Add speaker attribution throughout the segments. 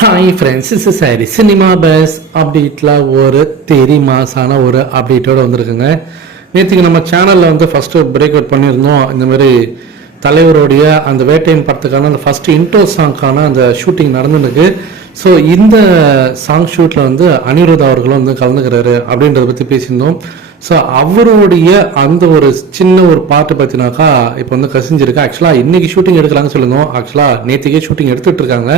Speaker 1: Hi friends is சாரி cinema base அப்டேட்டில் ஒரு தெரி மாசான ஒரு அப்டேட்டோடு வந்திருக்குங்க. நேற்றுக்கு நம்ம சேனலில் வந்து ஃபஸ்ட்டு பிரேக் அவுட் பண்ணியிருந்தோம். இந்த மாதிரி தலைவருடைய அந்த வேட்டையின் படத்துக்கான அந்த ஃபஸ்ட்டு இன்ட்ரோ சாங்க்கான அந்த ஷூட்டிங் நடந்துருக்கு. ஸோ இந்த சாங் ஷூட்டில் வந்து அனிருத் அவர்களும் வந்து கலந்துக்கிறாரு அப்படின்றத பற்றி பேசியிருந்தோம். ஸோ அவருடைய அந்த ஒரு சின்ன ஒரு பாட்டு பார்த்தினாக்கா இப்போ வந்து கசிஞ்சிருக்கு. ஆக்சுவலாக இன்றைக்கி ஷூட்டிங் எடுக்கிறாங்கன்னு சொல்லியிருந்தோம். ஆக்சுவலாக நேற்றுக்கே ஷூட்டிங் எடுத்துகிட்டு இருக்காங்க.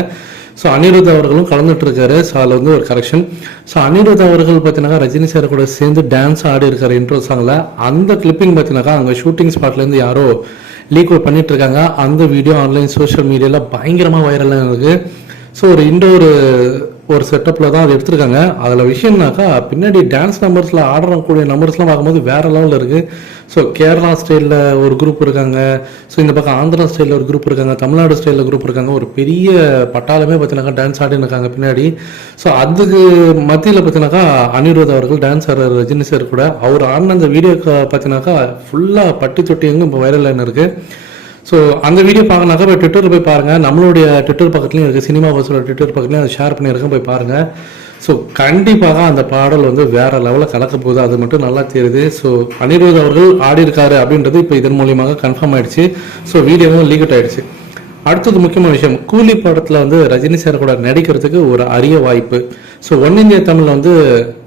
Speaker 1: ஸோ அனிருத் அவர்களும் கலந்துட்டு இருக்காரு ஸோ அதில் வந்து ஒரு கரெக்ஷன் ஸோ அனிருத் அவர்கள் பார்த்தீங்கன்னா ரஜினி சார் கூட சேர்ந்து டான்ஸ் ஆடி இருக்காரு இன்ட்ரோ சாங்கில் அந்த கிளிப்பிங் பார்த்தீங்கன்னாக்கா அங்கே ஷூட்டிங் ஸ்பாட்லேருந்து யாரோ லீக் அவுட் பண்ணிட்டு இருக்காங்க. அந்த வீடியோ ஆன்லைன் சோஷியல் மீடியாவில் பயங்கரமாக வைரலாக இருக்குது ஸோ ஒரு இண்டோர் ஒரு செட்டப்பில் தான் அது எடுத்திருக்காங்க. அதில் விஷயம்னாக்கா பின்னாடி டான்ஸ் நம்பர்ஸில் ஆடுறக்கூடிய நம்பர்ஸ்லாம் பார்க்கும்போது வேறு லெவலில் இருக்குது ஸோ கேரளா ஸ்டைலில் ஒரு குரூப் இருக்காங்க. ஸோ இந்த பக்கம் ஆந்திரா ஸ்டைலில் ஒரு குரூப் இருக்காங்க. தமிழ்நாடு ஸ்டைலில் குரூப் இருக்காங்க. ஒரு பெரிய பட்டாளமே பார்த்தீங்கன்னாக்கா டான்ஸ் ஆடின்னு இருக்காங்க பின்னாடி. ஸோ அதுக்கு மத்தியில் பார்த்தீங்கன்னாக்கா அனிருத் அவர்கள் டான்ஸ் ஆடுற ரஜினி சார் கூட. அவர் ஆடின அந்த வீடியோ பார்த்தீங்கன்னாக்கா ஃபுல்லாக பட்டி தொட்டி எங்கும் இப்போ வைரல் இருக்குது ஸோ அந்த வீடியோ பார்க்கனாக்கா போய் ட்விட்டரில் போய் பாருங்கள் நம்மளுடைய ட்விட்டர் பக்கத்துலையும் இருக்குது சினிமா பஸ்ஸோட ட்விட்டர் பக்கத்துலையும் அதை ஷேர் பண்ணியிருக்கேன் போய் பாருங்கள் ஸோ கண்டிப்பாக அந்த பாடல் வந்து வேறு லெவலில் கலக்க போகுது. அது மட்டும் நல்லா தெரியுது. ஸோ அனிருத் அவர்கள் ஆடி இருக்காரு அப்படின்றது இப்போ இதன் மூலியமாக கன்ஃபார்ம் ஆயிடுச்சு. ஸோ வீடியோவும் லீக் அவுட் ஆயிடுச்சு. அடுத்தது முக்கியமான விஷயம். கூலி படத்தில் வந்து ரஜினி சார் கூட நடிக்கிறதுக்கு ஒரு அரிய வாய்ப்பு. ஸோ ஒன் இந்தியா தமிழில் வந்து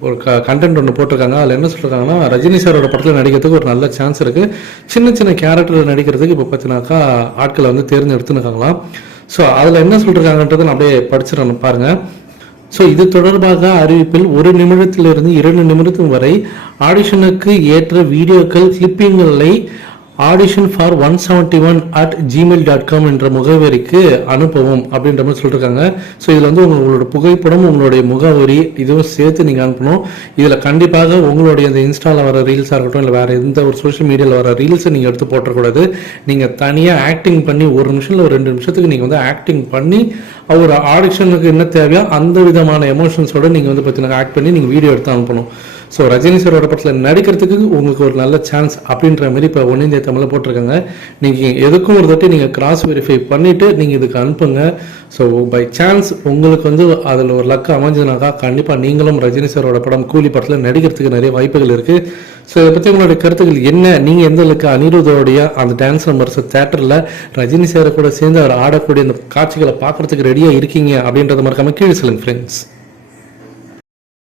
Speaker 1: ஒரு க கண்டென்ட் ஒன்று போட்டிருக்காங்க. அதில் என்ன சொல்லிருக்காங்கன்னா ரஜினி சாரோட படத்தில் நடிக்கிறதுக்கு ஒரு நல்ல சான்ஸ் இருக்குது சின்ன சின்ன கேரக்டர் நடிக்கிறதுக்கு இப்போ பார்த்தீங்கன்னாக்கா ஆட்களை வந்து தேர்ந்தெடுத்துன்னு ஸோ அதில் என்ன சொல்லிருக்காங்கன்றதை நான் அப்படியே படிச்சிடணும் பாருங்கள் ஸோ இது தொடர்பாக அறிவிப்பில் ஒரு நிமிடத்திலிருந்து இரண்டு நிமிடத்தும் வரை ஆடிஷனுக்கு ஏற்ற வீடியோக்கள் கிளிப்பிங்களை audition for one seventy one at Gmail dot com என்ற முகவரிக்கு அனுப்பவும் அப்படின்ற மாதிரி சொல்லியிருக்காங்க ஸோ இதில் வந்து உங்களோட புகைப்படம் உங்களுடைய முகவரி இதுவும் சேர்த்து நீங்கள் அனுப்பணும். இதில் கண்டிப்பாக உங்களுடைய அந்த இன்ஸ்டாவில் வர ரீல்ஸாக இருக்கட்டும் இல்லை வேறு எந்த ஒரு சோஷியல் மீடியாவில் வர ரீல்ஸை நீங்கள் எடுத்து போட்டக்கூடாது. நீங்கள் தனியாக ஆக்டிங் பண்ணி ஒரு நிமிஷம் இல்லை ஒரு ரெண்டு நிமிஷத்துக்கு நீங்கள் வந்து ஆக்டிங் பண்ணி ஒரு ஆடிஷனுக்கு என்ன தேவையோ அந்த விதமான எமோஷன்ஸோட நீங்கள் வந்து பார்த்தீங்கன்னா ஆக்ட் பண்ணி நீங்கள் வீடியோ எடுத்து அனுப்பணும். ஸோ ரஜினி சாரோட படத்தில் நடிக்கிறதுக்கு உங்களுக்கு ஒரு நல்ல சான்ஸ் அப்படின்ற மாதிரி இப்போ ஒன் தமிழில் போட்டிருக்காங்க. நீங்கள் எதுக்கும் ஒரு தட்டி நீங்கள் கிராஸ் வெரிஃபை பண்ணிவிட்டு நீங்கள் இதுக்கு அனுப்புங்க. ஸோ பை சான்ஸ் உங்களுக்கு வந்து அதில் ஒரு லக்கு அமைஞ்சதுனாக்கா கண்டிப்பாக நீங்களும் ரஜினி சாரோட படம் கூலி படத்தில் நடிக்கிறதுக்கு நிறைய வாய்ப்புகள் இருக்குது ஸோ இதை பற்றி உங்களுடைய கருத்துக்கள் என்ன? நீங்கள் எந்த அளவுக்கு அனிருதோடைய அந்த டான்ஸ் நம்பர்ஸ் தேட்டரில் ரஜினி சாரை கூட சேர்ந்து அவர் ஆடக்கூடிய அந்த காட்சிகளை பார்க்குறதுக்கு ரெடியாக இருக்கீங்க அப்படின்றத மறக்காமல் கீழே சொல்லுங்கள் ஃப்ரெண்ட்ஸ்